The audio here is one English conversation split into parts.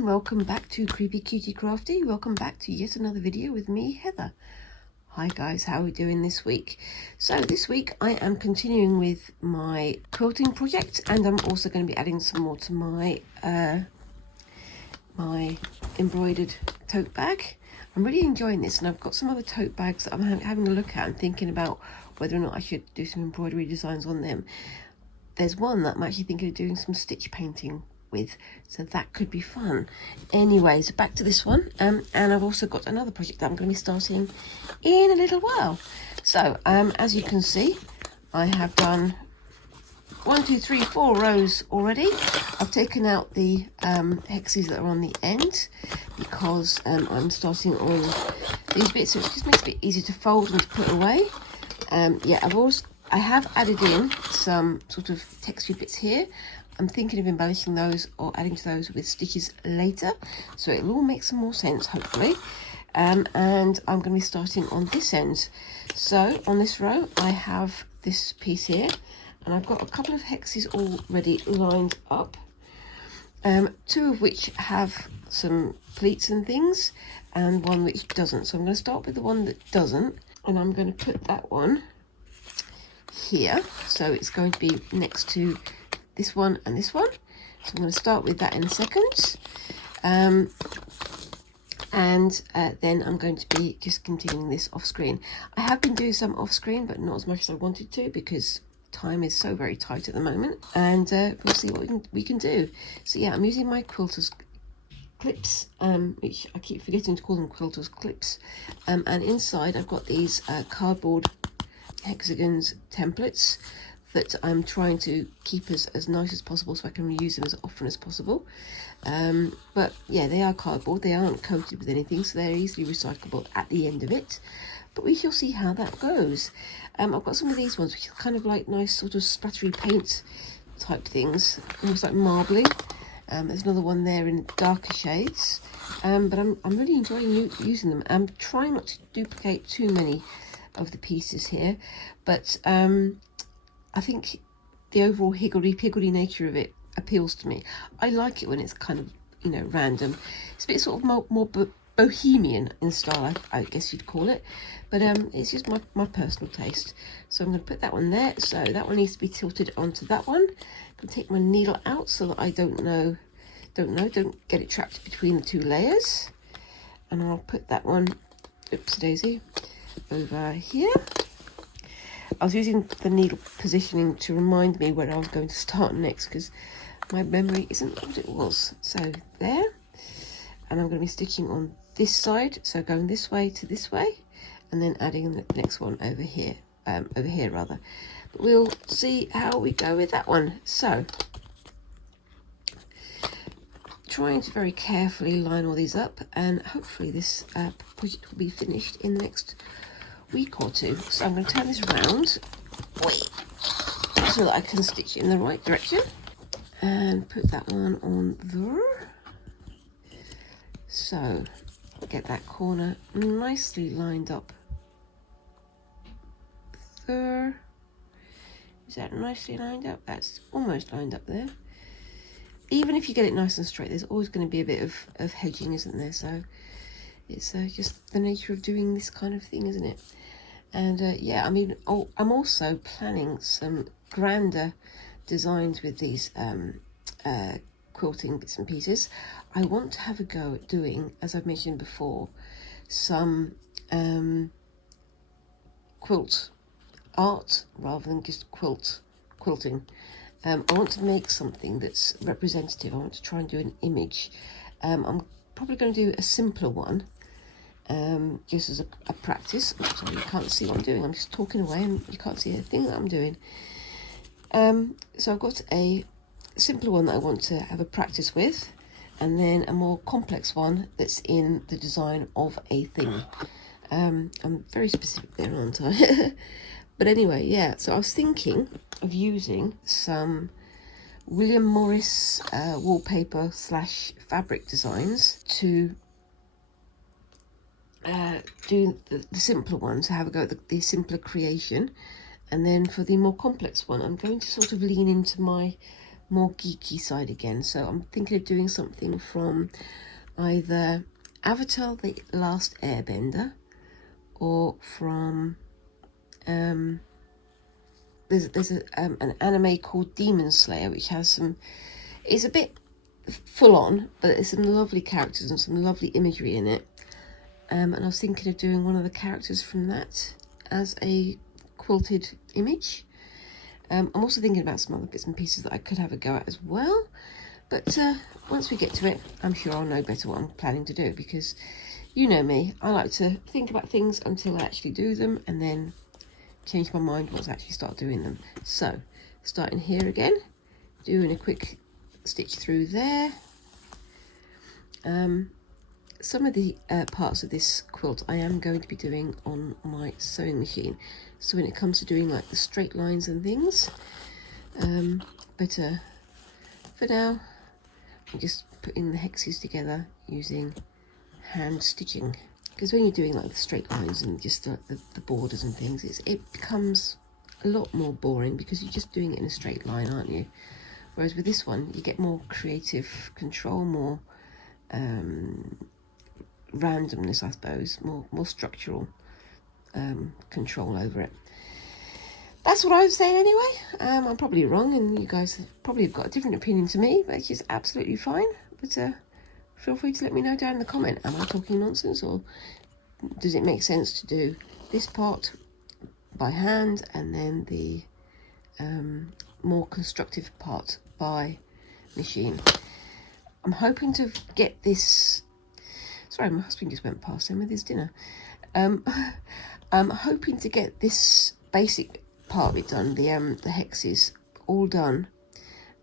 and welcome back to Creepy Cutie Crafty. Welcome back to yet another video with me, Heather. Hi guys, how are we doing this week? So this week I am continuing with my quilting project, and I'm also going to be adding some more to my my embroidered tote bag. I'm really enjoying this, and I've got some other tote bags that I'm having a look at and thinking about whether or not I should do some embroidery designs on them. There's one that I'm actually thinking of doing some stitch painting with, so that could be fun. Anyways, back to this one, and I've also got another project that I'm going to be starting in a little while. So as you can see, I have done 4 rows already. I've taken out the hexes that are on the end because I'm starting on these bits, so it just makes it a bit easier to fold and to put away. Yeah, I have added in some sort of textured bits here. I'm thinking of embellishing those or adding to those with stitches later, so it'll all make some more sense hopefully. And I'm going to be starting on this end. So on this row I have this piece here, and I've got a couple of hexes already lined up, 2 of which have some pleats and things and one which doesn't. So I'm going to start with the one that doesn't, and I'm going to put that one here, so it's going to be next to this one and this one. So I'm going to start with that in a second, and then I'm going to be just continuing this off screen. I have been doing some off screen, but not as much as I wanted to because time is so very tight at the moment, and we'll see what we can do. So yeah, I'm using my quilters clips, which I keep forgetting to call them quilters clips, and inside I've got these cardboard hexagons templates that I'm trying to keep as nice as possible so I can reuse them as often as possible. But yeah, they are cardboard, they aren't coated with anything, so they're easily recyclable at the end of it, but we shall see how that goes. I've got some of these ones which are kind of like nice sort of splattery paint type things, almost like marbling. There's another one there in darker shades, but I'm really enjoying using them. I'm trying not to duplicate too many of the pieces here, but I think the overall higgledy-piggledy nature of it appeals to me. I like it when it's kind of, you know, random. It's a bit sort of more bohemian in style, I guess you'd call it, but it's just my personal taste. So I'm going to put that one there. So that one needs to be tilted onto that one. I'm going to take my needle out so that I don't get it trapped between the 2 layers, and I'll put that one, oops daisy, over here. I was using the needle positioning to remind me where I was going to start next, because my memory isn't what it was. So there, and I'm going to be stitching on this side, so going this way to this way, and then adding the next one over here, rather. But we'll see how we go with that one. So trying to very carefully line all these up, and hopefully this project will be finished in the next week or 2. So I'm going to turn this around so that I can stitch in the right direction, and put that one on there. So get that corner nicely lined up there. Is that nicely lined up? That's almost lined up there. Even if you get it nice and straight, there's always going to be a bit of hedging, isn't there? So it's just the nature of doing this kind of thing, isn't it? And yeah, I mean, I'm also planning some grander designs with these quilting bits and pieces. I want to have a go at doing, as I've mentioned before, some quilt art rather than just quilting. I want to make something that's representative. I want to try and do an image. I'm probably going to do a simpler one, just as a practice. Oh, sorry, you can't see what I'm doing. I'm just talking away and you can't see a thing that I'm doing. So I've got a simpler one that I want to have a practice with, and then a more complex one that's in the design of a thing. I'm very specific there, aren't I? But anyway, yeah, so I was thinking of using some William Morris wallpaper / fabric designs to do the simpler ones, have a go at the simpler creation, and then for the more complex one I'm going to sort of lean into my more geeky side again. So I'm thinking of doing something from either Avatar: The Last Airbender, or from there's an anime called Demon Slayer, which has some, it's a bit full on, but there's some lovely characters and some lovely imagery in it. And I was thinking of doing one of the characters from that as a quilted image. I'm also thinking about some other bits and pieces that I could have a go at as well. But once we get to it, I'm sure I'll know better what I'm planning to do, because you know me, I like to think about things until I actually do them and then change my mind once I actually start doing them. So, starting here again, doing a quick stitch through there. Some of the parts of this quilt I am going to be doing on my sewing machine. So when it comes to doing like the straight lines and things, but for now, I'm just putting the hexes together using hand stitching. Because when you're doing like the straight lines and just the borders and things, it becomes a lot more boring because you're just doing it in a straight line, aren't you? Whereas with this one, you get more creative control, more randomness, I suppose, more structural control over it. That's what I would say anyway. I'm probably wrong, and you guys probably have got a different opinion to me, which is absolutely fine. But feel free to let me know down in the comment. Am I talking nonsense, or does it make sense to do this part by hand and then the more constructive part by machine? I'm hoping to get this. Sorry, my husband just went past him with his dinner. I'm hoping to get this basic part of it done, the hexes all done,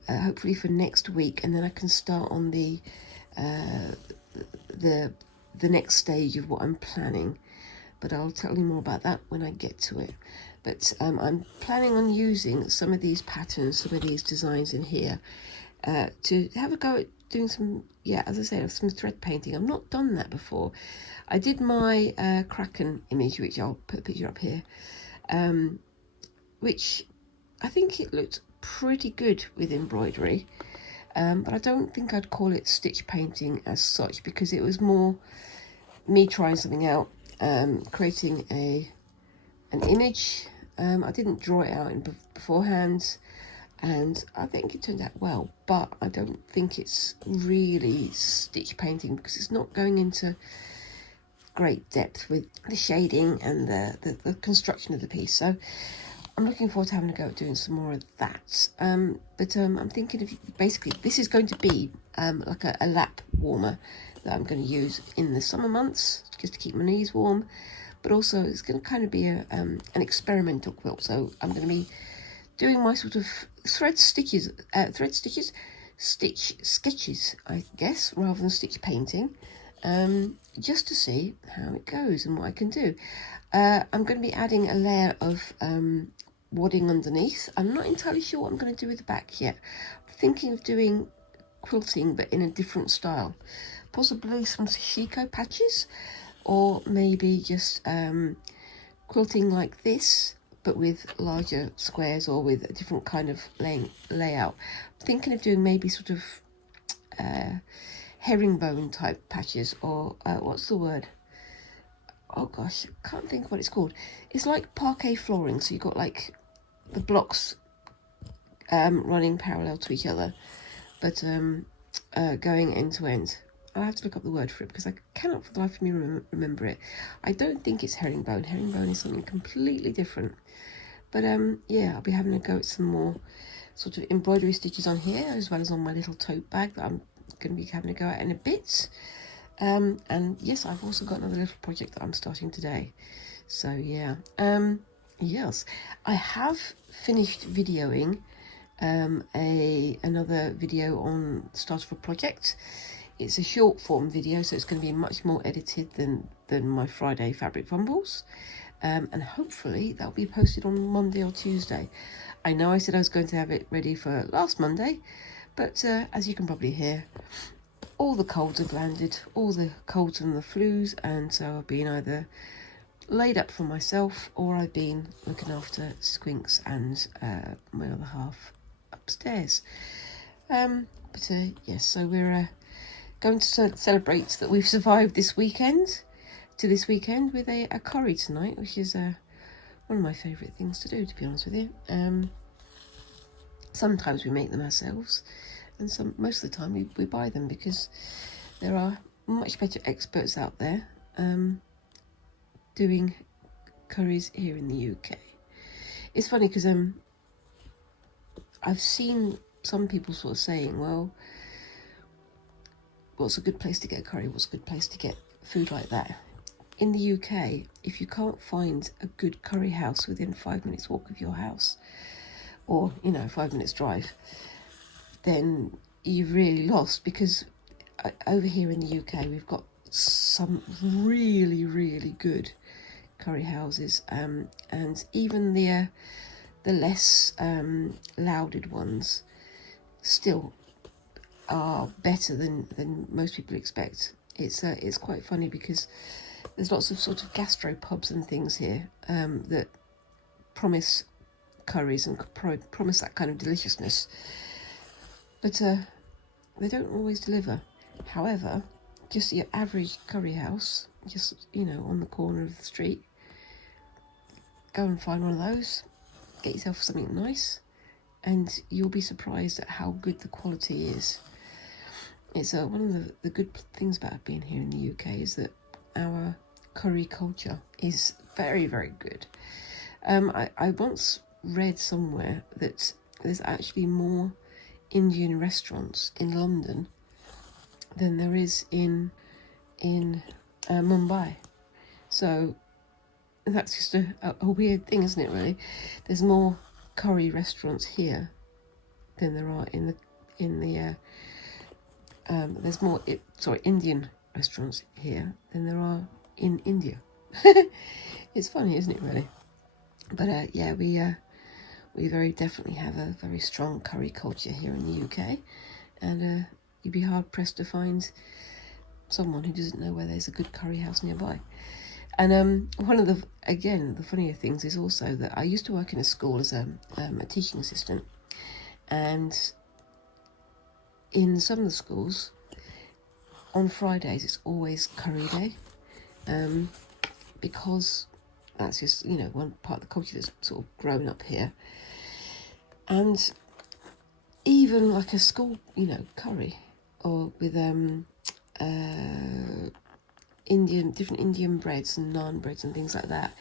hopefully for next week, and then I can start on the next stage of what I'm planning. But I'll tell you more about that when I get to it. But I'm planning on using some of these patterns, some of these designs in here, to have a go at doing some, as I said, some thread painting. I've not done that before. I did my Kraken image, which I'll put a picture up here, which I think it looked pretty good with embroidery, but I don't think I'd call it stitch painting as such, because it was more me trying something out, creating an image. I didn't draw it out beforehand, and I think it turned out well, but I don't think it's really stitch painting because it's not going into great depth with the shading and the construction of the piece. So I'm looking forward to having a go at doing some more of that. But I'm thinking of, basically, this is going to be like a lap warmer that I'm going to use in the summer months just to keep my knees warm. But also it's going to kind of be an experimental quilt. So I'm going to be doing my sort of stitch sketches, I guess, rather than stitch painting, just to see how it goes and what I can do. I'm going to be adding a layer of wadding underneath. I'm not entirely sure what I'm going to do with the back yet. I'm thinking of doing quilting but in a different style, possibly some sashiko patches, or maybe just quilting like this but with larger squares or with a different kind of layout. I'm thinking of doing maybe sort of herringbone type patches, or what's the word? Oh gosh, I can't think of what it's called. It's like parquet flooring, so you've got like the blocks running parallel to each other, but going end to end. I'll have to look up the word for it because I cannot for the life of me remember it. I don't think it's herringbone. Herringbone is something completely different. But yeah, I'll be having a go at some more sort of embroidery stitches on here, as well as on my little tote bag that I'm going to be having a go at in a bit. And yes, I've also got another little project that I'm starting today. So yeah, yes, I have finished videoing another video on the start of a project. It's a short form video, so it's going to be much more edited than my Friday fabric fumbles. And hopefully that'll be posted on Monday or Tuesday. I know I said I was going to have it ready for last Monday, but as you can probably hear, all the colds have landed, all the colds and the flus, and so I've been either laid up for myself or I've been looking after Squinks and my other half upstairs. Yes, so we're going to celebrate that we've survived this weekend with a curry tonight, which is one of my favourite things to do, to be honest with you. Sometimes we make them ourselves, and most of the time we buy them, because there are much better experts out there doing curries here in the UK. It's funny because I've seen some people sort of saying, well, what's a good place to get a curry? What's a good place to get food like that? In the UK, if you can't find a good curry house within 5 minutes walk of your house, or, 5 minutes drive, then you've really lost, because over here in the UK, we've got some really, really good curry houses, and even the less lauded ones still are better than most people expect. It's quite funny, because there's lots of sort of gastro pubs and things here that promise curries and promise that kind of deliciousness, but they don't always deliver. However, just your average curry house, just on the corner of the street, go and find one of those, get yourself something nice, and you'll be surprised at how good the quality is. It's one of the good things about being here in the UK is that our curry culture is very, very good. I once read somewhere that there's actually more Indian restaurants in London than there is in Mumbai. So that's just a weird thing, isn't it, really? There's more curry restaurants here than there are there's more Indian restaurants here than there are in India. It's funny, isn't it, really? But yeah, we very definitely have a very strong curry culture here in the UK, and you'd be hard pressed to find someone who doesn't know where there's a good curry house nearby. And one of the funnier things is also that I used to work in a school as a teaching assistant, and in some of the schools on Fridays it's always curry day, because that's just one part of the culture that's sort of grown up here. And even like a school curry, or with different Indian breads and naan breads and things like that,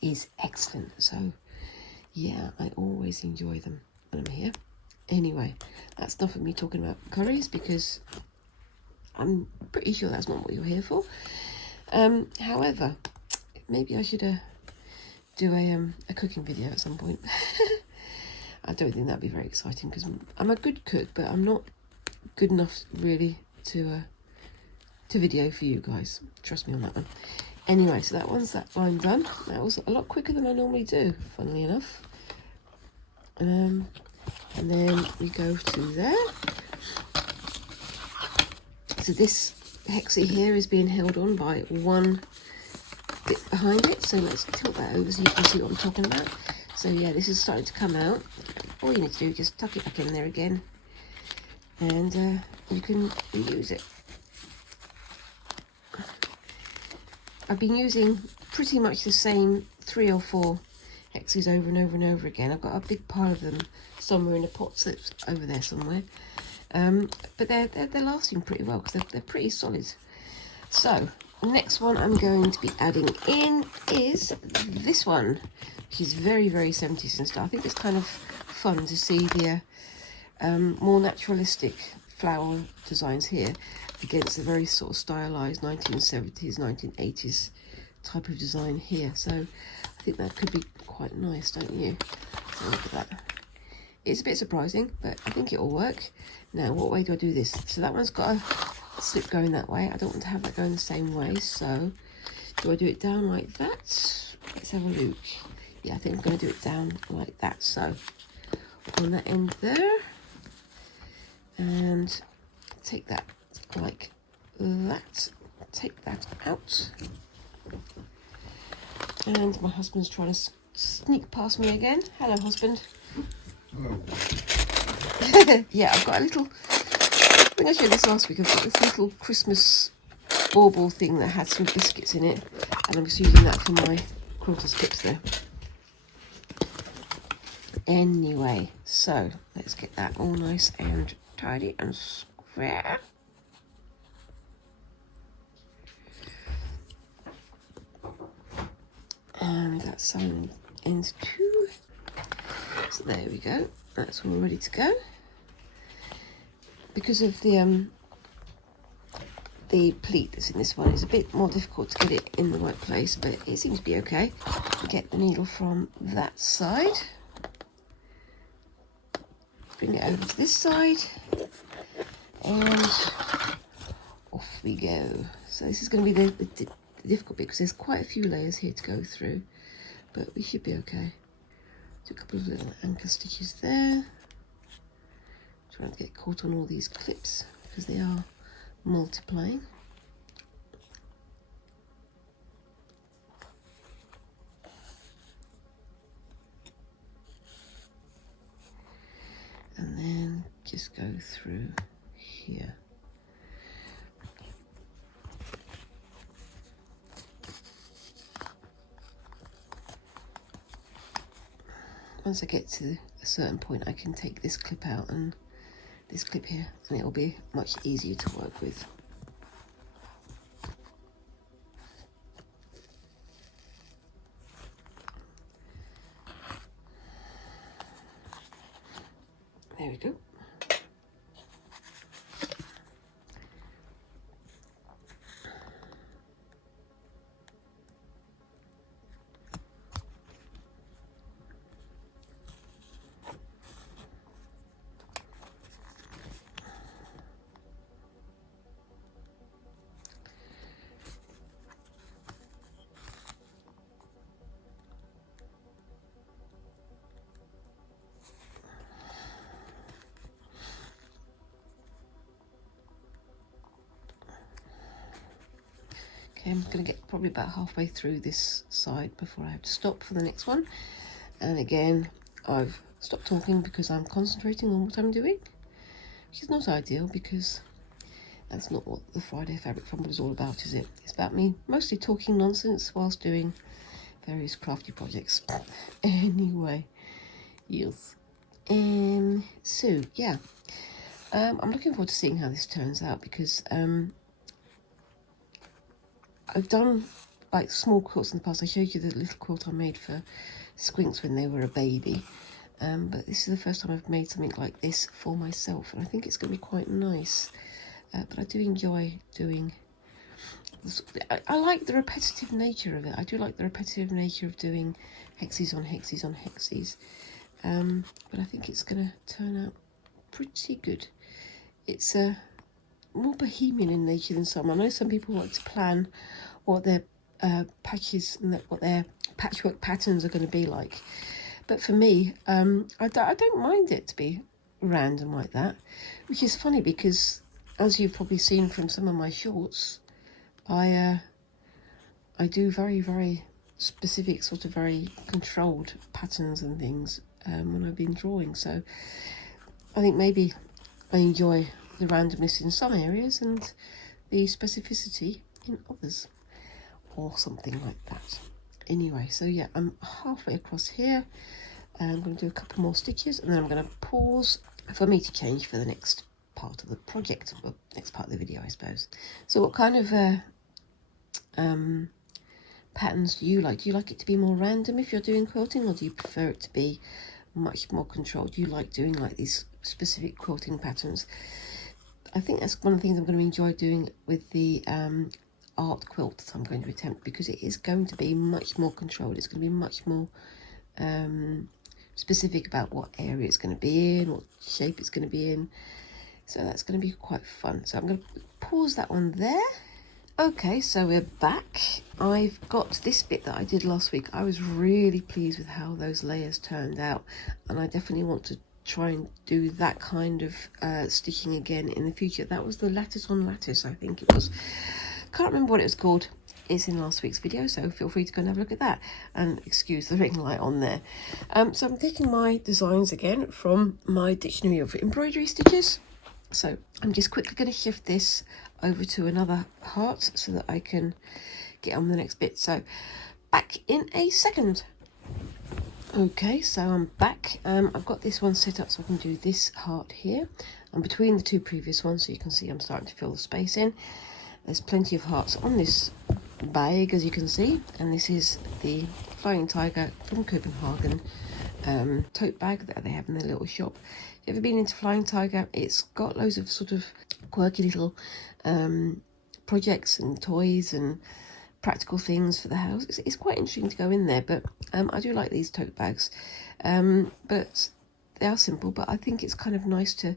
is excellent. So yeah, I always enjoy them when I'm here. Anyway, that's enough of me talking about curries, because I'm pretty sure that's not what you're here for. However, maybe I should do a cooking video at some point. I don't think that'd be very exciting, because I'm a good cook, but I'm not good enough really to video for you guys. Trust me on that one. Anyway, so that line done. That was a lot quicker than I normally do, funnily enough. And then we go to there. So this hexie here is being held on by one bit behind it, so let's tilt that over so you can see what I'm talking about. So yeah, this is starting to come out. All you need to do is just tuck it back in there again, and you can reuse it. I've been using pretty much the same 3 or 4 hexies over and over and over again. I've got a big pile of them somewhere in a pot that's over there somewhere, but they're lasting pretty well, because they're pretty solid. So the next one I'm going to be adding in is this one, which is very, very 70s in style. I think it's kind of fun to see the more naturalistic flower designs here against the very sort of stylized 1970s, 1980s type of design here. So I think that could be quite nice, don't you? So look at that. It's a bit surprising, but I think it'll work. Now, what way do I do this? So that one's got a slip going that way. I don't want to have that going the same way, so do I do it down like that? Let's have a look. Yeah, I think I'm going to do it down like that. So on that end there, and take that like that. Take that out. And my husband's trying to sneak past me again. Hello, husband. Yeah, I've got a little, I think I showed this last week, I've got this little Christmas bauble thing that had some biscuits in it, and I'm just using that for my quilter skips there. Anyway, so let's get that all nice and tidy and square. And that's sewn ends too. So there we go. That's all ready to go. Because of the pleat that's in this one, it's a bit more difficult to get it in the right place, but it seems to be okay. Get the needle from that side. Bring it over to this side, and off we go. So this is going to be the difficult bit because there's quite a few layers here to go through, but we should be okay. Do a couple of little anchor stitches there. Trying to get caught on all these clips because they are multiplying. And then just go through here. Once I get to a certain point, I can take this clip out and this clip here, and it'll be much easier to work with. There we go. Okay, I'm going to get probably about halfway through this side before I have to stop for the next one. And again, I've stopped talking because I'm concentrating on what I'm doing, which is not ideal because that's not what the Friday Fabric Fumble is all about, is it? It's about me mostly talking nonsense whilst doing various crafty projects. Anyway, yes. So, yeah. I'm looking forward to seeing how this turns out because I've done like small quilts in the past. I showed you the little quilt I made for Squinks when they were a baby. But this is the first time I've made something like this for myself, and I think it's going to be quite nice. But I do enjoy doing this. I like the repetitive nature of it. I do like the repetitive nature of doing hexes on hexes on hexes. But I think it's going to turn out pretty good. It's more bohemian in nature than some. I know some people like to plan what their patches and what their patchwork patterns are going to be like. But for me, I don't mind it to be random like that, which is funny because, as you've probably seen from some of my shorts, I do very, very specific, sort of very controlled patterns and things when I've been drawing. So I think maybe I enjoy the randomness in some areas and the specificity in others, or something like that. Anyway, so yeah, I'm halfway across here. I'm going to do a couple more stitches and then I'm going to pause for me to change for the next part of the project, or next part of the video, I suppose. So what kind of patterns do you like? Do you like it to be more random if you're doing quilting, or do you prefer it to be much more controlled? Do you like doing like these specific quilting patterns? I think that's one of the things I'm going to enjoy doing with the art quilt that I'm going to attempt, because it is going to be much more controlled. It's going to be much more specific about what area it's going to be in, what shape it's going to be in. So that's going to be quite fun. So I'm going to pause that one there. Okay, so we're back. I've got this bit that I did last week. I was really pleased with how those layers turned out, and I definitely want to try and do that kind of stitching again in the future. That was the lattice on lattice, I think it was. Can't remember what it was called. is in last week's video, so feel free to go and have a look at that, and excuse the ring light on there. So I'm taking my designs again from my dictionary of embroidery stitches. So I'm just quickly going to shift this over to another heart so that I can get on the next bit. So back in a second. Okay, so I'm back. I've got this one set up so I can do this heart here. I'm between the two previous ones, so you can see I'm starting to fill the space in. There's plenty of hearts on this bag, as you can see, and this is the Flying Tiger from Copenhagen tote bag that they have in their little shop. If you've ever been into Flying Tiger, it's got loads of sort of quirky little projects and toys and practical things for the house. It's quite interesting to go in there, but I do like these tote bags, but they are simple, but I think it's kind of nice to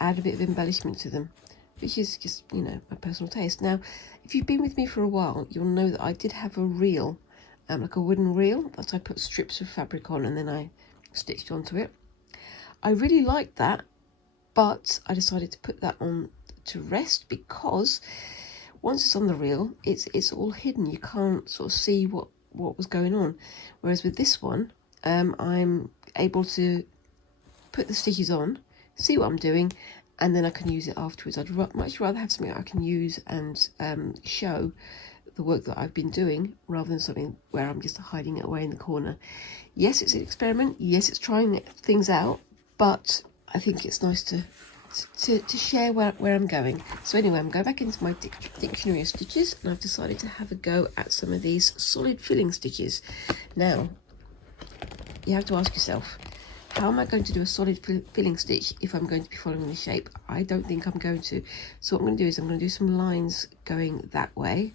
add a bit of embellishment to them, which is just, you know, my personal taste. Now, if you've been with me for a while, you'll know that I did have a reel, like a wooden reel that I put strips of fabric on and then I stitched onto it. I really liked that, but I decided to put that on to rest because once it's on the reel, it's all hidden. You can't sort of see what was going on. Whereas with this one, I'm able to put the stitches on, see what I'm doing, and then I can use it afterwards. I'd much rather have something I can use and show the work that I've been doing rather than something where I'm just hiding it away in the corner. Yes, it's an experiment. Yes, it's trying things out, but I think it's nice to share where I'm going. So anyway, I'm going back into my dictionary of stitches, and I've decided to have a go at some of these solid filling stitches. Now, you have to ask yourself, how am I going to do a solid filling stitch if I'm going to be following the shape? I don't think I'm going to. So what I'm going to do is I'm going to do some lines going that way,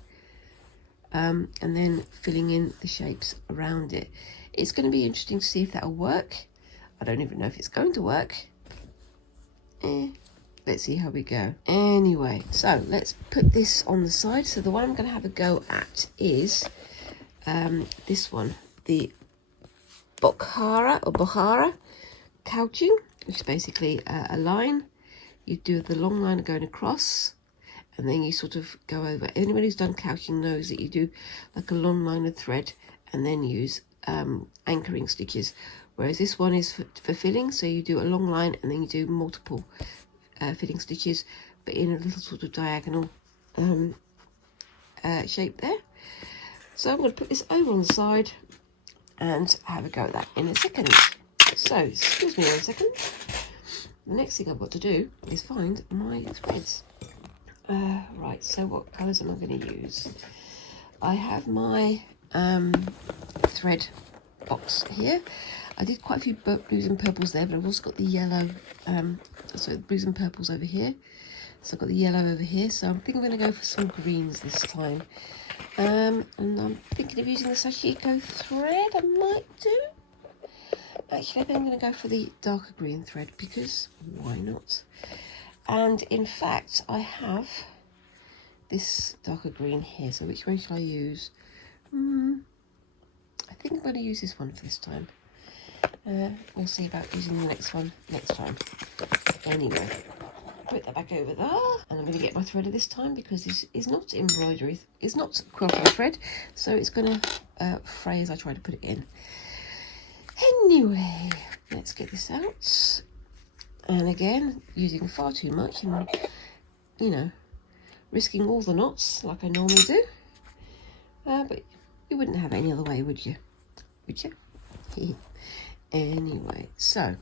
and then filling in the shapes around it. It's going to be interesting to see if that'll work. I don't even know if it's going to work. Let's see how we go. Anyway, so let's put this on the side. So the one I'm going to have a go at is this one, the Bokhara couching, which is basically a line. You do the long line going across, and then you sort of go over. Anyone who's done couching knows that you do like a long line of thread and then use anchoring stitches. Whereas this one is for filling, so you do a long line and then you do multiple filling stitches, but in a little sort of diagonal shape there. So I'm going to put this over on the side and have a go at that in a second. So, excuse me 1 second. The next thing I've got to do is find my threads. Right, so what colours am I going to use? I have my thread box here. I did quite a few blues and purples there, but I've also got the yellow, so blues and purples over here. So I've got the yellow over here, so I think I'm going to go for some greens this time. And I'm thinking of using the Sashiko thread, I might do. Actually, I think I'm going to go for the darker green thread, because why not? And in fact, I have this darker green here, so which one shall I use? I think I'm going to use this one for this time. We'll see about using the next one next time. Anyway, put that back over there, and I'm going to get my threader this time because this is not embroidery, it's not quilting thread, so it's going to fray as I try to put it in. Anyway, let's get this out, and again, using far too much and, you know, risking all the knots like I normally do, but you wouldn't have it any other way, would you? Would you? Anyway, so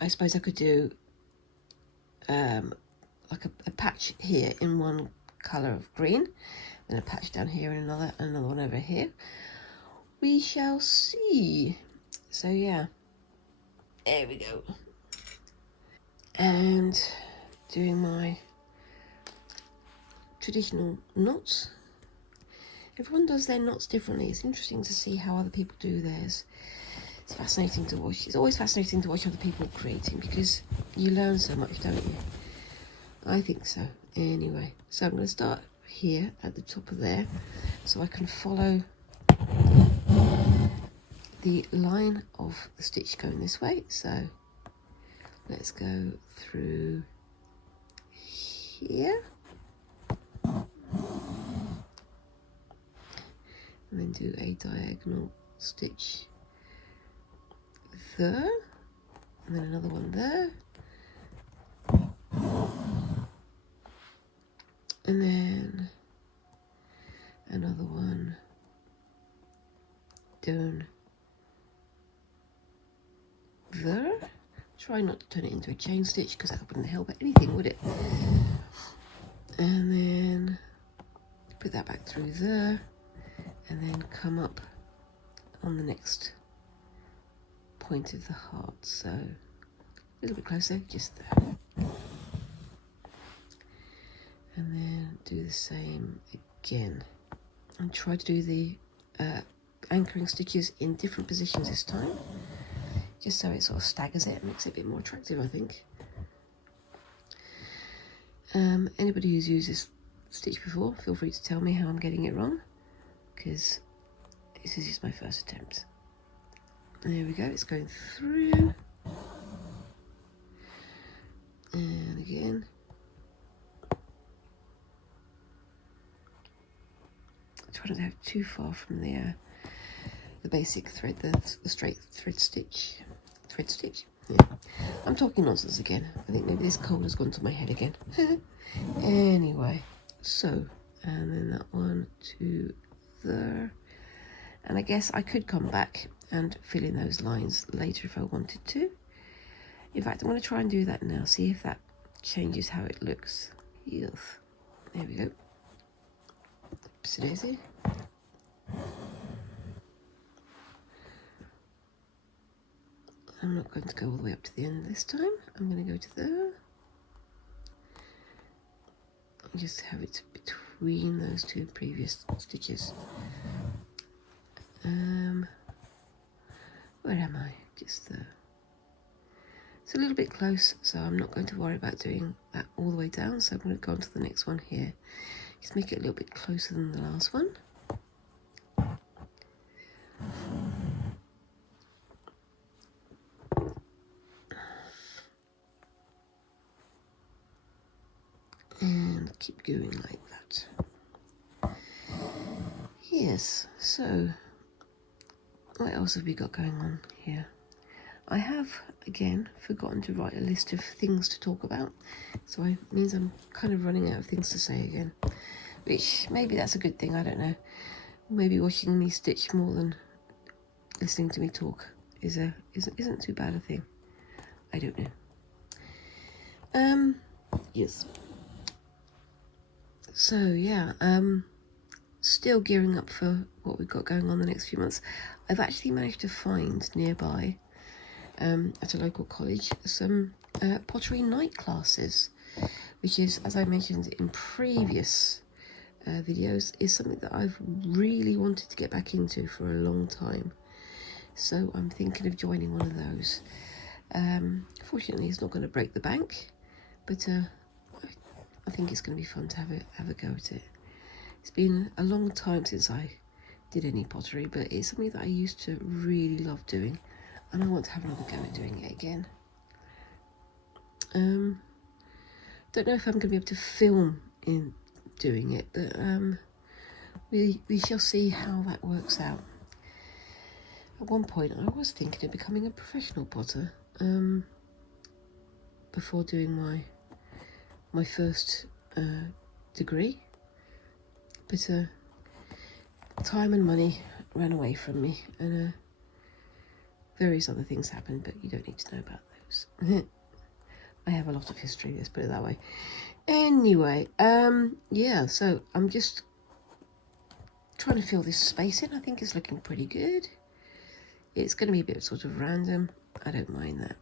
I suppose I could do like a patch here in one colour of green, and a patch down here and another one over here. We shall see. So yeah, there we go. And doing my traditional knots. Everyone does their knots differently. It's interesting to see how other people do theirs. It's fascinating to watch. It's always fascinating to watch other people creating because you learn so much, don't you? I think so. Anyway, so I'm going to start here at the top of there so I can follow the line of the stitch going this way. So let's go through here. And then do a diagonal stitch there, and then another one there, and then another one down there. Try not to turn it into a chain stitch because that wouldn't help anything, would it? And then put that back through there, and then come up on the next point of the heart, so a little bit closer, just there. And then do the same again, and try to do the anchoring stitches in different positions this time, just so it sort of staggers it and makes it a bit more attractive, I think. Anybody who's used this stitch before, feel free to tell me how I'm getting it wrong, because this is just my first attempt. There we go, it's going through. And again. Try not to have too far from the basic thread, the straight thread stitch. Yeah. I'm talking nonsense again. I think maybe this cold has gone to my head again. Anyway, so, and then that one to there. And I guess I could come back and fill in those lines later if I wanted to. In fact, I'm going to try and do that now, see if that changes how it looks. Yes. There we go. Oopsie daisy. I'm not going to go all the way up to the end this time. I'm going to go to there. And just have it between those two previous stitches. Where am I? Just there. It's a little bit close, so I'm not going to worry about doing that all the way down. So I'm going to go on to the next one here. Just make it a little bit closer than the last one. And keep going like that. Yes, so what else have we got going on here? I have, again, forgotten to write a list of things to talk about, so it means I'm kind of running out of things to say again, which maybe that's a good thing, I don't know. Maybe watching me stitch more than listening to me talk isn't too bad a thing. I don't know. Yes. So yeah, still gearing up for what we've got going on the next few months. I've actually managed to find nearby, at a local college, some pottery night classes, which is, as I mentioned in previous videos, is something that I've really wanted to get back into for a long time. So I'm thinking of joining one of those. Fortunately, it's not going to break the bank, but I think it's going to be fun to have a go at it. It's been a long time since I did any pottery, but it's something that I used to really love doing, and I want to have another go at doing it again. Don't know if I'm going to be able to film in doing it, but we shall see how that works out. At one point, I was thinking of becoming a professional potter before doing my first degree, but time and money ran away from me, and various other things happened, but you don't need to know about those. I have a lot of history, let's put it that way. Anyway, yeah, so I'm just trying to fill this space in. I think it's looking pretty good. It's going to be a bit sort of random. I don't mind that.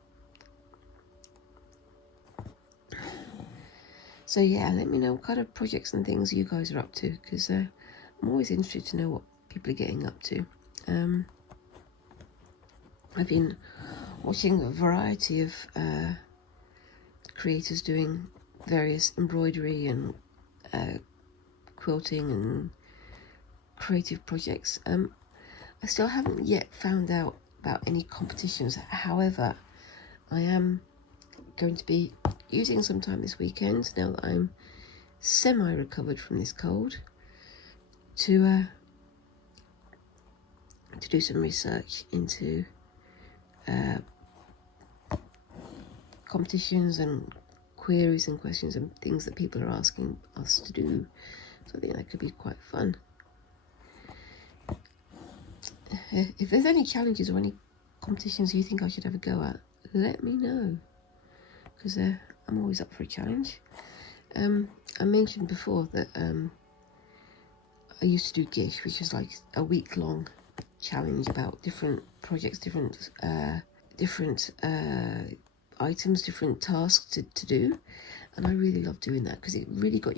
So yeah, let me know what kind of projects and things you guys are up to, because I'm always interested to know what people are getting up to. I've been watching a variety of creators doing various embroidery and quilting and creative projects. I still haven't yet found out about any competitions. However, I am going to be using some time this weekend, now that I'm semi-recovered from this cold, to do some research into competitions and queries and questions and things that people are asking us to do. So I think that could be quite fun. If there's any challenges or any competitions you think I should have a go at, let me know, because I'm always up for a challenge. I mentioned before that I used to do GISH, which was like a week-long challenge about different projects, different items, different tasks to do, and I really love doing that because it really got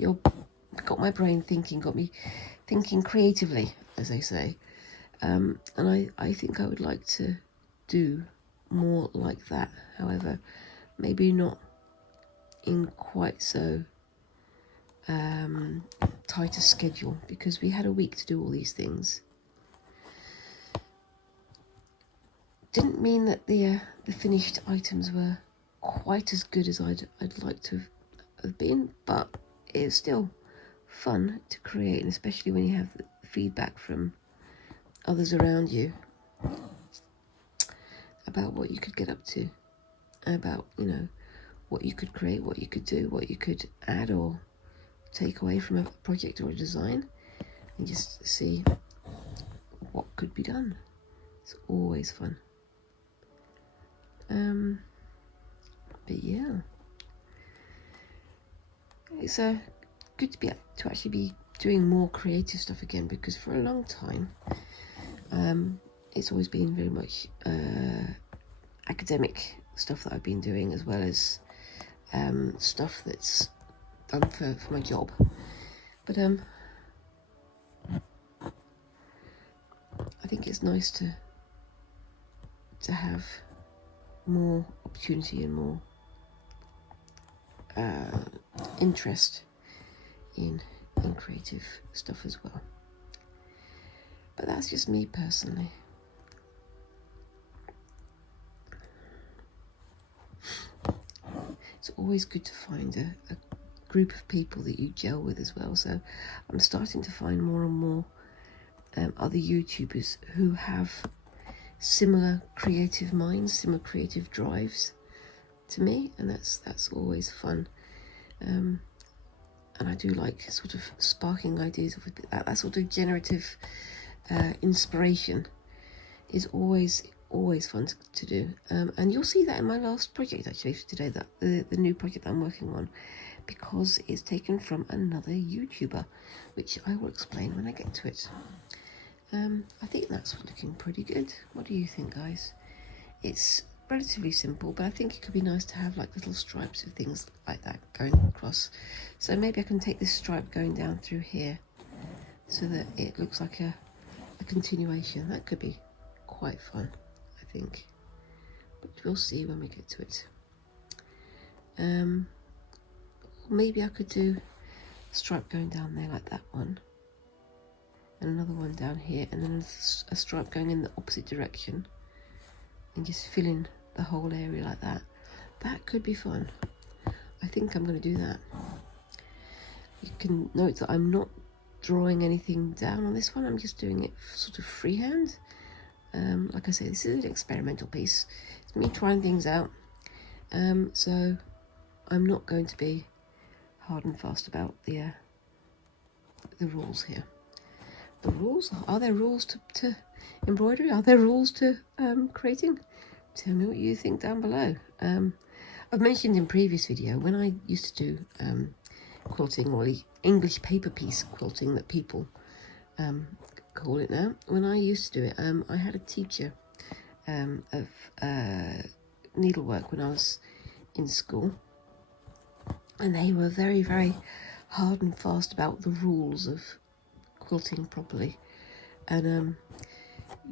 my brain thinking, got me thinking creatively, as they say. And I think I would like to do more like that. However, maybe not in quite so tight a schedule, because we had a week to do all these things. Didn't mean that the finished items were quite as good as I'd like to have been, but it's still fun to create, and especially when you have the feedback from others around you about what you could get up to, about, you know, what you could create, what you could do, what you could add or take away from a project or a design, and just see what could be done. It's always fun. But yeah, it's good to actually be doing more creative stuff again, because for a long time it's always been very much academic stuff that I've been doing, as well as stuff that's done for my job. But I think it's nice to have more opportunity and more interest in creative stuff as well. But that's just me personally. It's always good to find a group of people that you gel with as well. So I'm starting to find more and more other YouTubers who have similar creative minds, similar creative drives to me, and that's always fun. And I do like sort of sparking ideas of that sort of generative inspiration is always fun to do. And you'll see that in my last project actually for today, that the new project that I'm working on, because it's taken from another YouTuber, which I will explain when I get to it. I think that's looking pretty good. What do you think, guys? It's relatively simple, but I think it could be nice to have like little stripes of things like that going across. So maybe I can take this stripe going down through here so that it looks like a continuation. That could be quite fun, I think, but we'll see when we get to it. Maybe I could do a stripe going down there like that one, and another one down here, and then a stripe going in the opposite direction, and just fill in the whole area like that. That could be fun. I think I'm going to do that. You can note that I'm not drawing anything down on this one. I'm just doing it sort of freehand. Like I say, this is an experimental piece. It's me trying things out. So I'm not going to be hard and fast about the rules here. The rules? Are there rules to embroidery? Are there rules to creating? Tell me what you think down below. I've mentioned in previous video when I used to do quilting, or English paper piece quilting that people call it now. When I used to do it, I had a teacher of needlework when I was in school, and they were very, very hard and fast about the rules of quilting properly, and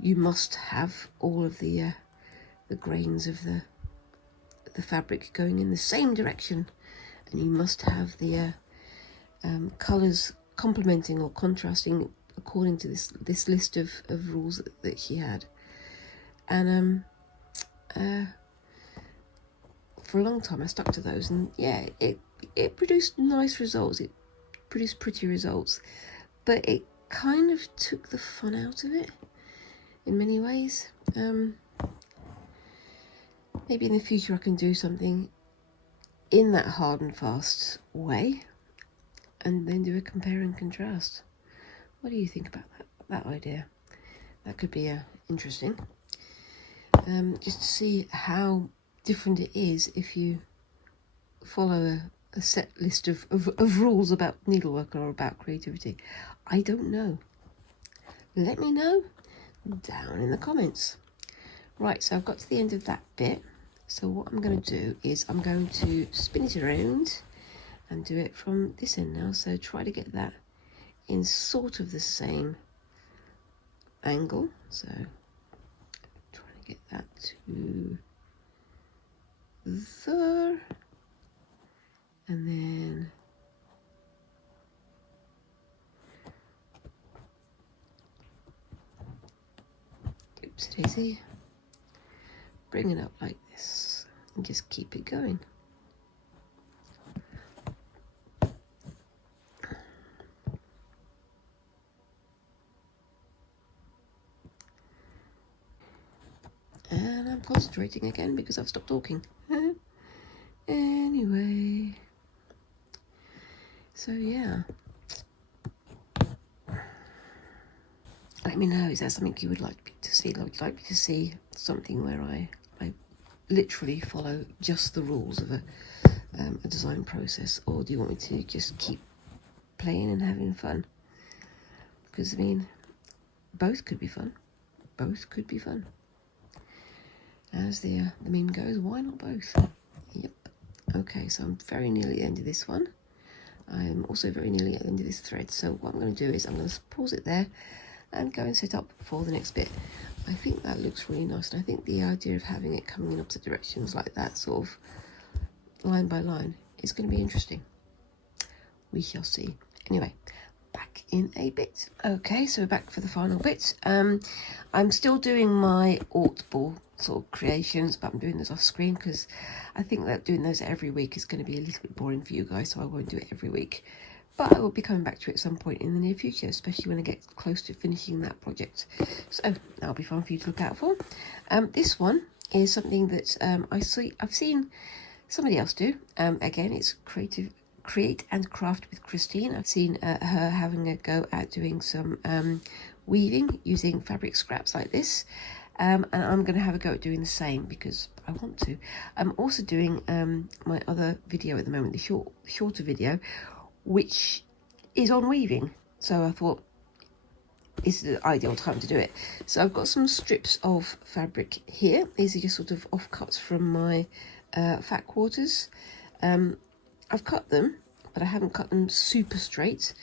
you must have all of the grains of the fabric going in the same direction, and you must have the colours complementing or contrasting according to this list of rules that she had. And for a long time I stuck to those, and yeah, it produced nice results. It produced pretty results, but it kind of took the fun out of it in many ways. Maybe in the future I can do something in that hard and fast way, and then do a compare and contrast. What do you think about that idea? That could be interesting. Just to see how different it is if you follow a set list of rules about needlework or about creativity. I don't know. Let me know down in the comments. Right, so I've got to the end of that bit. So what I'm going to do is I'm going to spin it around and do it from this end now. So try to get that in sort of the same angle. So trying to get that to there, and then oops daisy, bring it up like this and just keep it going. And I'm concentrating again because I've stopped talking. Anyway, so yeah, let me know, is there something you would like me to see? Would you like me to see something where I literally follow just the rules of a design process, or do you want me to just keep playing and having fun? Because I mean, both could be fun. Both could be fun. As the meme goes, why not both? Yep. Okay, so I'm very nearly at the end of this one. I'm also very nearly at the end of this thread. So what I'm going to do is I'm going to pause it there and go and set up for the next bit. I think that looks really nice, and I think the idea of having it coming in opposite directions like that, sort of line by line, is going to be interesting. We shall see. Anyway, back in a bit. Okay, so we're back for the final bit. I'm still doing my audible sort of creations, but I'm doing those off screen because I think that doing those every week is going to be a little bit boring for you guys, so I won't do it every week. But I will be coming back to it at some point in the near future, especially when I get close to finishing that project. So that'll be fun for you to look out for. This one is something that I've seen somebody else do. Again, it's Create and Craft with Christine. I've seen her having a go at doing some weaving using fabric scraps like this. And I'm going to have a go at doing the same because I want to. I'm also doing my other video at the moment, the shorter video, which is on weaving. So I thought it's the ideal time to do it. So I've got some strips of fabric here. These are just sort of offcuts from my fat quarters. I've cut them, but I haven't cut them super straight.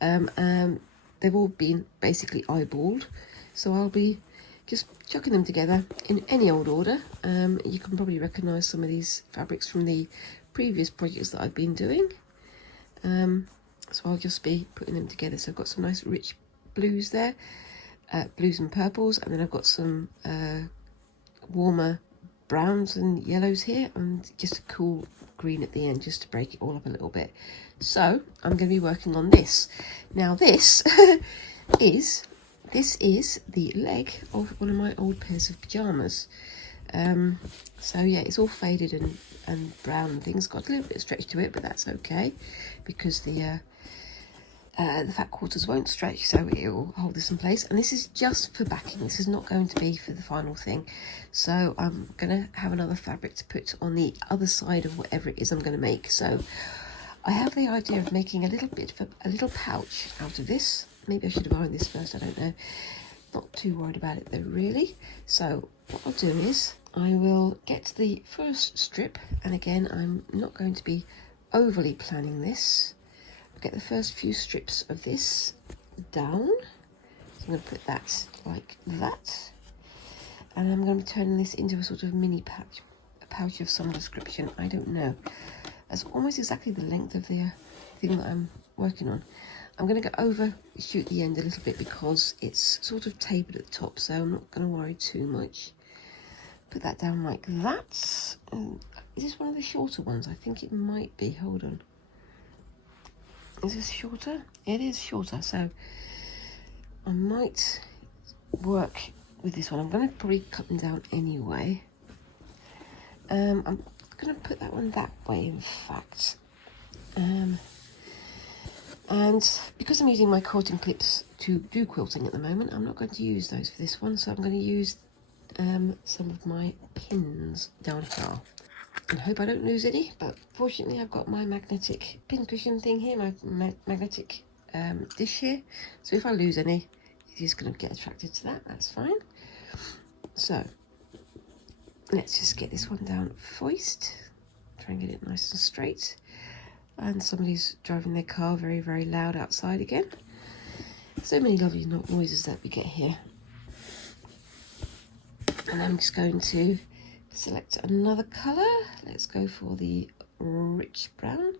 They've all been basically eyeballed. So I'll be just chucking them together in any old order. You can probably recognise some of these fabrics from the previous projects that I've been doing. So I'll just be putting them together. So I've got some nice rich blues there, blues and purples, and then I've got some warmer browns and yellows here, and just a cool green at the end just to break it all up a little bit. So I'm going to be working on this. Now this is the leg of one of my old pairs of pyjamas. So yeah, it's all faded and brown and things. Got a little bit of stretch to it, but that's okay because the fat quarters won't stretch, so it will hold this in place. And this is just for backing. This is not going to be for the final thing. So I'm going to have another fabric to put on the other side of whatever it is I'm going to make. So I have the idea of making a little pouch out of this. Maybe I should have ironed this first, I don't know. Not too worried about it though, really. So what I'll do is I will get the first strip, and again, I'm not going to be overly planning this. I'll get the first few strips of this down. So I'm going to put that like that. And I'm going to be turning this into a sort of mini pouch, a pouch of some description. I don't know. That's almost exactly the length of the thing that I'm working on. I'm going to go overshoot the end a little bit because it's sort of tapered at the top, so I'm not going to worry too much. Put that down like that. And Is this one of the shorter ones? I think it might be. Hold on. Is this shorter? It is shorter, so I might work with this one. I'm going to probably cut them down anyway. I'm going to put that one that way, in fact. And because I'm using my quilting clips to do quilting at the moment, I'm not going to use those for this one, so I'm going to use some of my pins down here. And hope I don't lose any, but fortunately I've got my magnetic pin cushion thing here, my magnetic dish here, so if I lose any, it's just going to get attracted to that. That's fine. So let's just get this one down first, try and get it nice and straight. And somebody's driving their car very, very loud outside again. So many lovely noises that we get here. And I'm just going to select another colour. Let's go for the rich brown.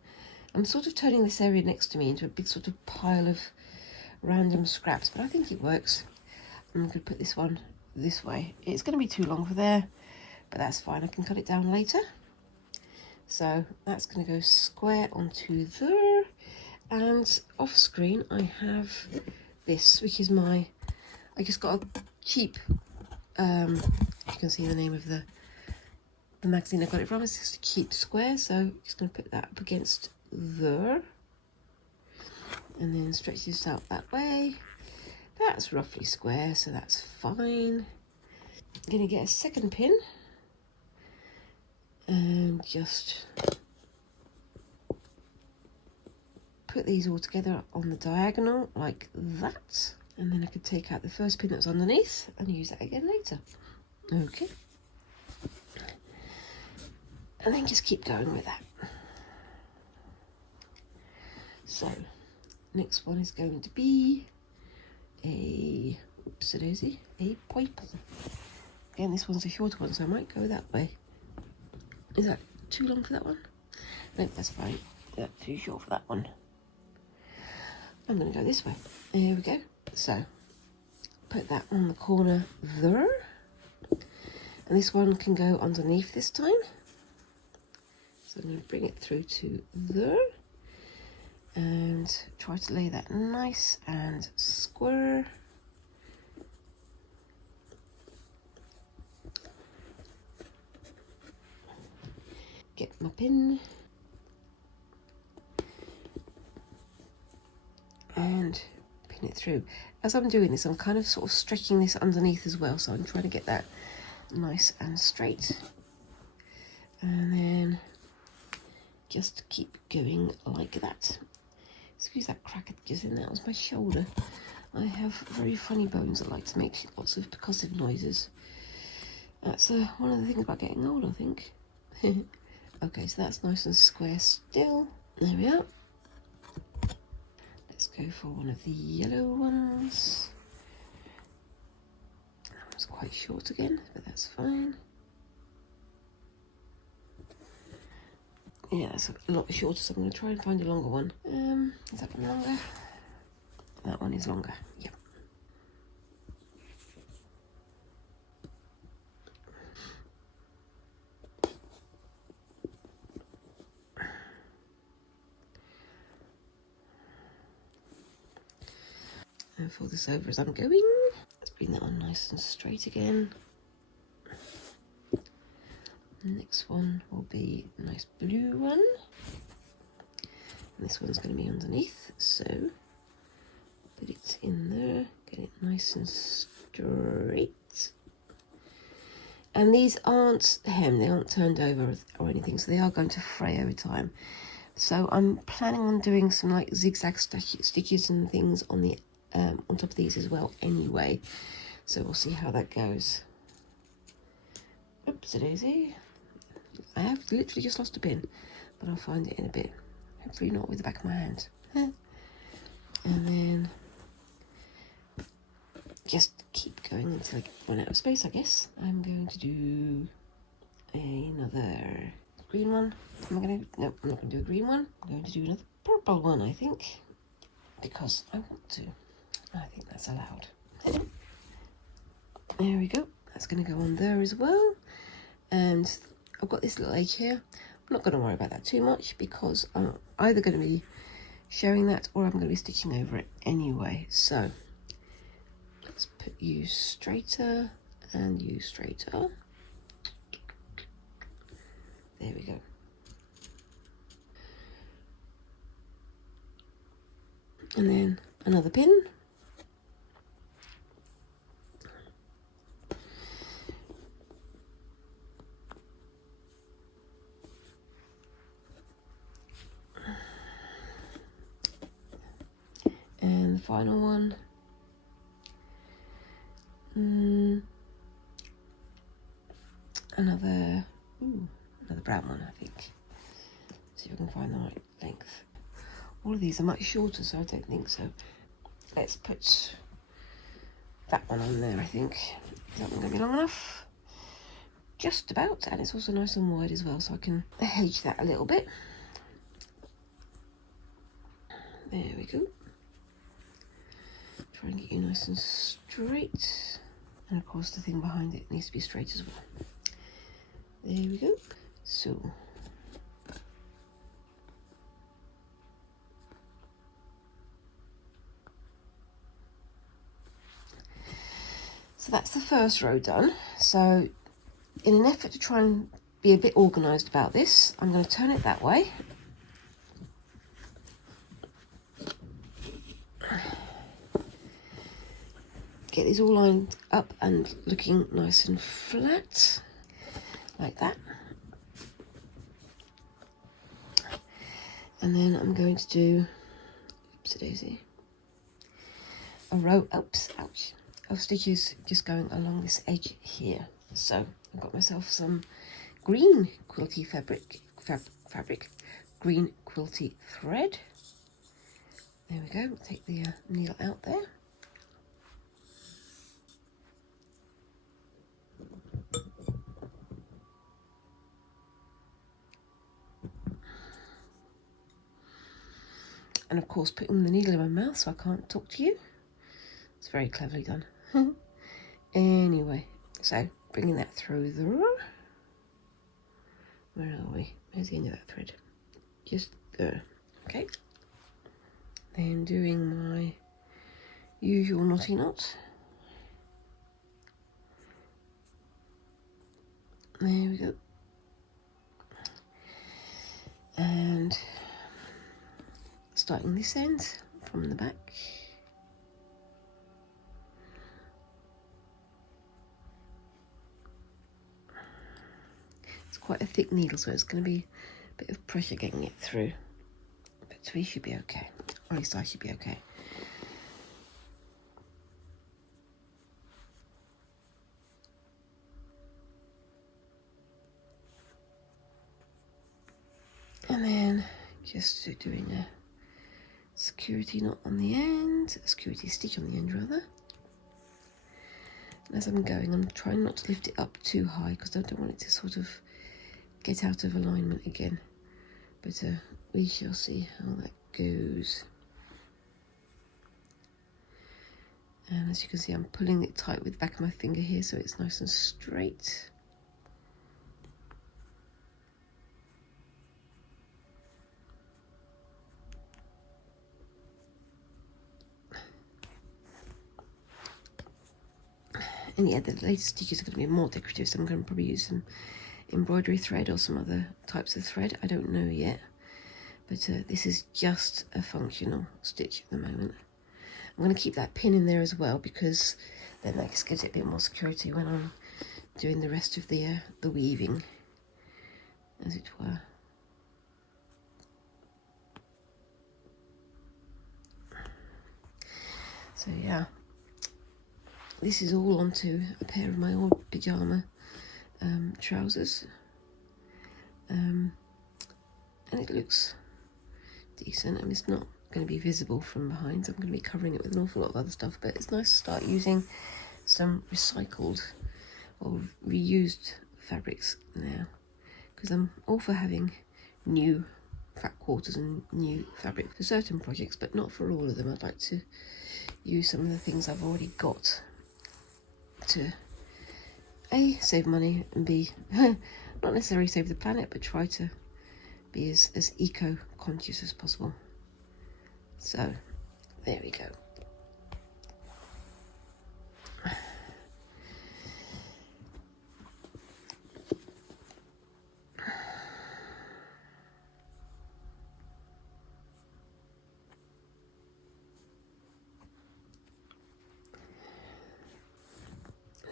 I'm sort of turning this area next to me into a big sort of pile of random scraps, but I think it works. I'm going to put this one this way. It's going to be too long for there, but that's fine. I can cut it down later. So that's going to go square onto there. And off screen I have this, which is my, I just got a cheap, you can see the name of the magazine I got it from. It's just a cheap square, so I'm just going to put that up against there. And then stretch this out that way. That's roughly square, so that's fine. I'm going to get a second pin. And just put these all together on the diagonal like that, and then I could take out the first pin that's underneath and use that again later. Okay, and then just keep going with that. So next one is going to be a oopsie-daisy, a purple. Again, this one's a shorter one, so I might go that way. Is that too long for that one? No, that's fine. That's too short for that one. I'm going to go this way. There we go. So, put that on the corner there. And this one can go underneath this time. So I'm going to bring it through to there. And try to lay that nice and square. Get my pin and pin it through. As I'm doing this, I'm kind of sort of stretching this underneath as well, so I'm trying to get that nice and straight. And then just keep going like that. Excuse that crack that goes in, that was my shoulder. I have very funny bones that like to make lots of percussive noises. That's one of the things about getting old, I think. Okay, so that's nice and square still. There we are. Let's go for one of the yellow ones. That one's quite short again, but that's fine. Yeah, that's a lot shorter, so I'm going to try and find a longer one. Is that one longer? That one is longer, yep. And fold this over as I'm going. Let's bring that on nice and straight again. Next one will be a nice blue one. And this one's going to be underneath, so put it in there, get it nice and straight. And these aren't hemmed, they aren't turned over or anything, so they are going to fray over time. So I'm planning on doing some like zigzag stitches and things on the on top of these as well anyway, so we'll see how that goes. Oopsie daisy, I have literally just lost a pin, but I'll find it in a bit, hopefully not with the back of my hand. And then just keep going until I run out of space, I guess. I'm going to do another green one. No, I'm not going to do a green one. I'm going to do another purple one, I think, because I want to. I think that's allowed. There we go. That's going to go on there as well. And I've got this little edge here. I'm not going to worry about that too much because I'm either going to be showing that or I'm going to be stitching over it anyway. So let's put you straighter and you straighter. There we go. And then another pin. And the final one. Another brown one, I think. See if I can find the right length. All of these are much shorter, so I don't think so. Let's put that one on there, I think. Is that one going to be long enough? Just about, and it's also nice and wide as well, so I can hedge that a little bit. There we go. Try and get you nice and straight. And of course the thing behind it needs to be straight as well. There we go. So that's the first row done. So in an effort to try and be a bit organised about this, I'm going to turn it that way. Get these all lined up and looking nice and flat, like that. And then I'm going to do, oopsie daisy, a row, oops, ouch, of stitches just going along this edge here. So I've got myself some green quilty fabric, green quilty thread. There we go, take the needle out there. And of course putting the needle in my mouth so I can't talk to you. It's very cleverly done. Anyway, so bringing that through the row. Where are we? Where's the end of that thread? Just there. Okay. Then doing my usual knotty knot. There we go. And starting this end from the back. It's quite a thick needle, so it's going to be a bit of pressure getting it through. But we should be okay. Or at least I should be okay. And then just doing a security knot on the end, a security stitch on the end rather. And as I'm going, I'm trying not to lift it up too high because I don't want it to sort of get out of alignment again. But we shall see how that goes. And as you can see, I'm pulling it tight with the back of my finger here so it's nice and straight. And yeah, the later stitches are going to be more decorative, so I'm going to probably use some embroidery thread or some other types of thread. I don't know yet, but this is just a functional stitch at the moment. I'm going to keep that pin in there as well because then that just gives it a bit more security when I'm doing the rest of the weaving, as it were. So yeah. This is all onto a pair of my old pyjama trousers, and it looks decent. I mean, it's not going to be visible from behind, so I'm going to be covering it with an awful lot of other stuff, but it's nice to start using some recycled or reused fabrics now, because I'm all for having new fat quarters and new fabric for certain projects, but not for all of them. I'd like to use some of the things I've already got to A, save money, and B, not necessarily save the planet, but try to be as eco-conscious as possible. So, there we go.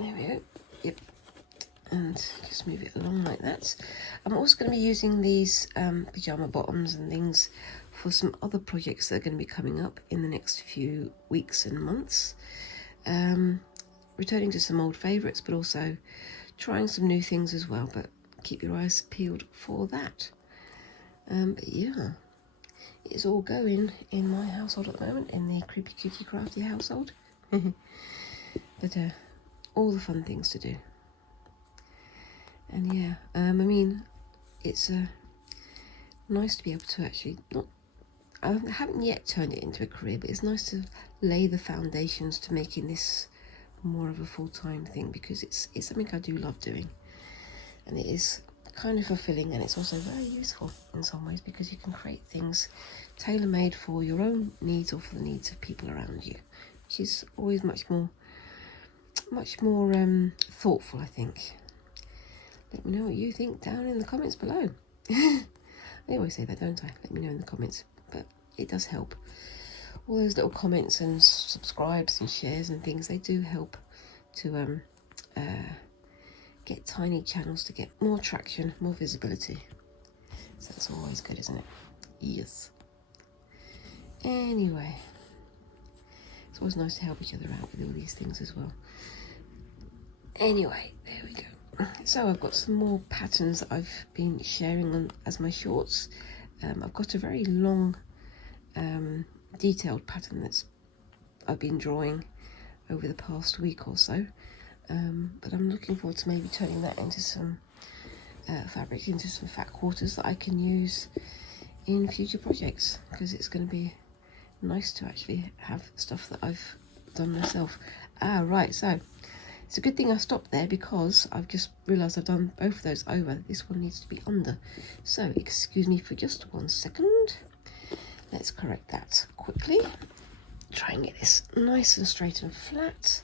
There we go. Yep. And just move it along like that. I'm also going to be using these pyjama bottoms and things for some other projects that are going to be coming up in the next few weeks and months. Returning to some old favourites, but also trying some new things as well. But keep your eyes peeled for that. But yeah, it's all going in my household at the moment, in the Creepy Cutie Crafty household. But all the fun things to do. And yeah, I mean, it's nice to be able to actually, I haven't yet turned it into a career, but it's nice to lay the foundations to making this more of a full-time thing, because it's something I do love doing, and it is kind of fulfilling, and it's also very useful in some ways, because you can create things tailor-made for your own needs or for the needs of people around you, which is always much more thoughtful, I think. Let me know what you think down in the comments below. I always say that, don't I? Let me know in the comments, but it does help. All those little comments and subscribes and shares and things, they do help to get tiny channels to get more traction, more visibility. So that's always good, isn't it? Yes. Anyway, it's always nice to help each other out with all these things as well. Anyway, there we go. So I've got some more patterns that I've been sharing on as my shorts. I've got a very long detailed pattern that's I've been drawing over the past week or so, but I'm looking forward to maybe turning that into some fabric, into some fat quarters that I can use in future projects, because it's going to be nice to actually have stuff that I've done myself. Right, so it's a good thing I stopped there, because I've just realised I've done both of those over. This one needs to be under. So excuse me for just 1 second. Let's correct that quickly. Try and get this nice and straight and flat.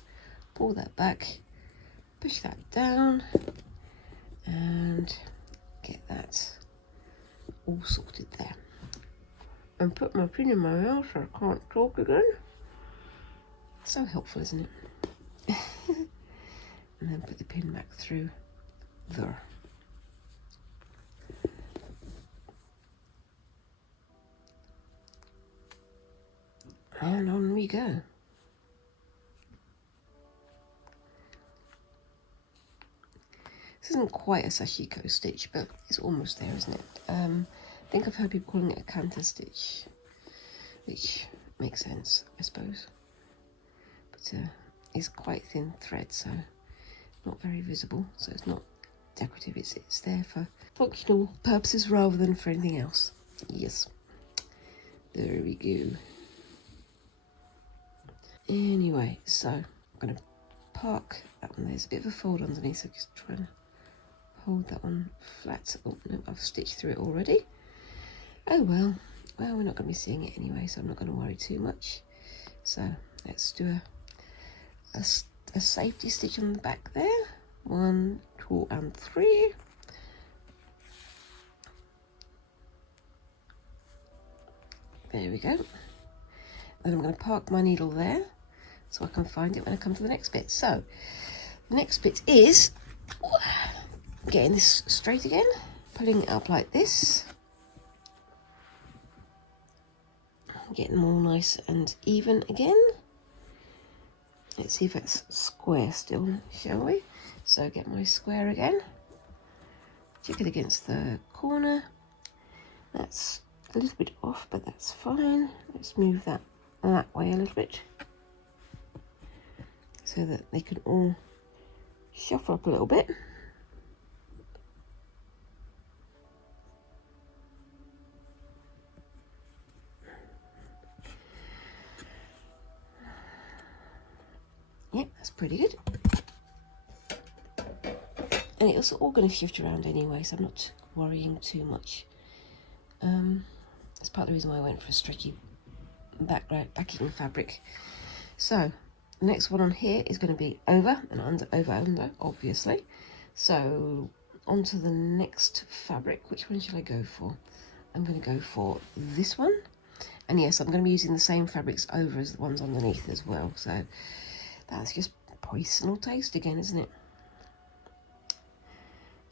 Pull that back. Push that down. And get that all sorted there. And put my pin in my mouth so I can't talk again. So helpful, isn't it? And then put the pin back through there. And on we go. This isn't quite a sashiko stitch, but it's almost there, isn't it? I think I've heard people calling it a canter stitch, which makes sense, I suppose. But it's quite thin thread, so not very visible, so it's not decorative. It's there for functional purposes rather than for anything else. Yes, there we go. Anyway, so I'm going to park that one. There's a bit of a fold underneath, so just try and hold that one flat. Oh no, I've stitched through it already. Oh well, we're not going to be seeing it anyway, so I'm not going to worry too much. So let's do a safety stitch on the back there. 1, 2 and 3. There we go. Then I'm going to park my needle there so I can find it when I come to the next bit. So the next bit is getting this straight again, pulling it up like this, getting them all nice and even again. Let's see if it's square still, shall we? So get my square again, check it against the corner. That's a little bit off, but that's fine. Let's move that way a little bit so that they can all shuffle up a little bit. Yep, that's pretty good. And it's all going to shift around anyway, so I'm not worrying too much. That's part of the reason why I went for a stretchy backing fabric. So the next one on here is going to be over and under, over, under, obviously. So onto the next fabric. Which one should I go for? I'm going to go for this one. And yes, I'm going to be using the same fabrics over as the ones underneath as well. So that's just personal taste again, isn't it?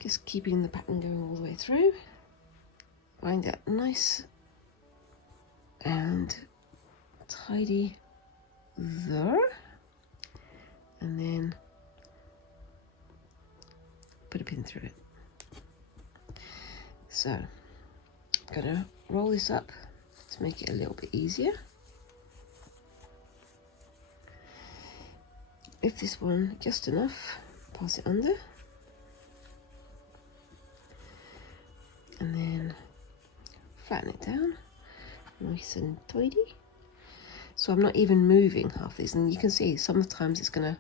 Just keeping the pattern going all the way through. Find that nice and tidy there. And then put a pin through it. So I'm going to roll this up to make it a little bit easier. Lift this one just enough, pass it under. And then flatten it down, nice and tidy. So I'm not even moving half these, and you can see sometimes it's going to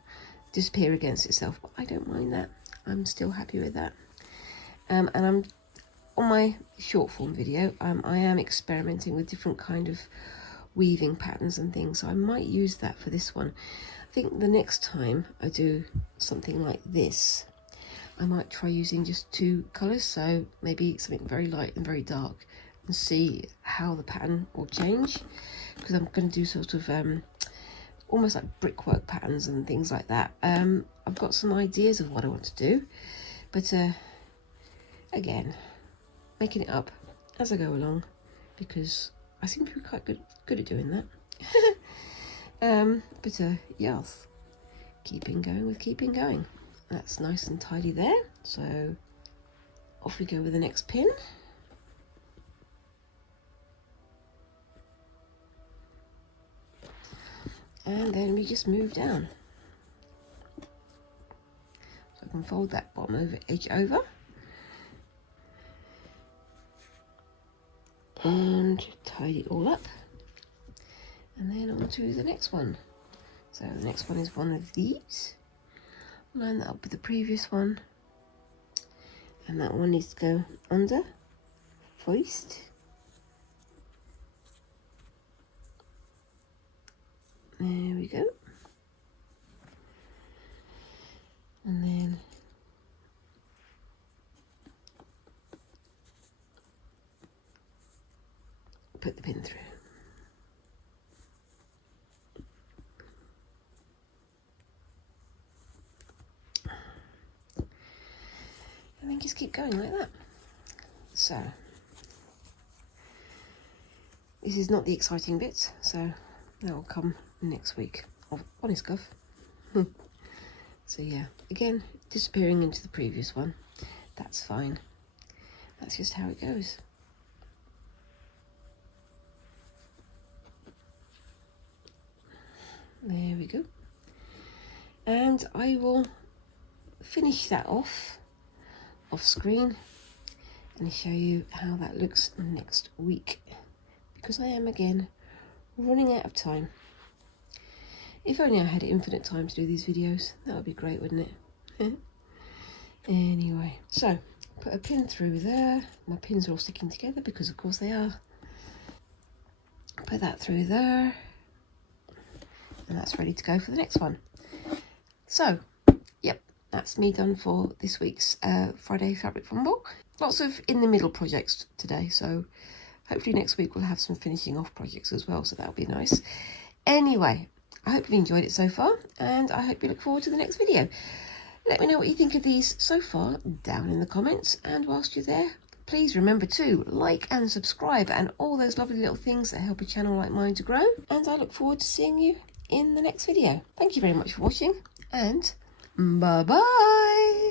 disappear against itself, but I don't mind that. I'm still happy with that. And I'm on my short form video. I am experimenting with different kind of weaving patterns and things, so I might use that for this one. I think the next time I do something like this, I might try using just 2 colours, so maybe something very light and very dark, and see how the pattern will change, because I'm going to do sort of almost like brickwork patterns and things like that. I've got some ideas of what I want to do, but again, making it up as I go along, because I seem to be quite good at doing that. But yes, keeping going with keeping going. That's nice and tidy there. So off we go with the next pin. And then we just move down. So I can fold that bottom edge over. And tidy it all up. And then on to the next one. So the next one is one of these. Line that up with the previous one, and that one needs to go under first. There we go. And then put the pin through. And then just keep going like that. So this is not the exciting bit, so that will come next week. Honest Gov. So yeah, again, disappearing into the previous one. That's fine. That's just how it goes. There we go. And I will finish that off screen and show you how that looks next week, because I am again running out of time. If only I had infinite time to do these videos, that would be great, wouldn't it? Anyway, so put a pin through there. My pins are all sticking together because of course they are. Put that through there, and that's ready to go for the next one. So yep, that's me done for this week's Friday Fabric Fumble. Lots of in the middle projects today, so hopefully next week we'll have some finishing off projects as well, so that'll be nice. Anyway, I hope you've enjoyed it so far, and I hope you look forward to the next video. Let me know what you think of these so far down in the comments, and whilst you're there, please remember to like and subscribe and all those lovely little things that help a channel like mine to grow, and I look forward to seeing you in the next video. Thank you very much for watching, and bye bye.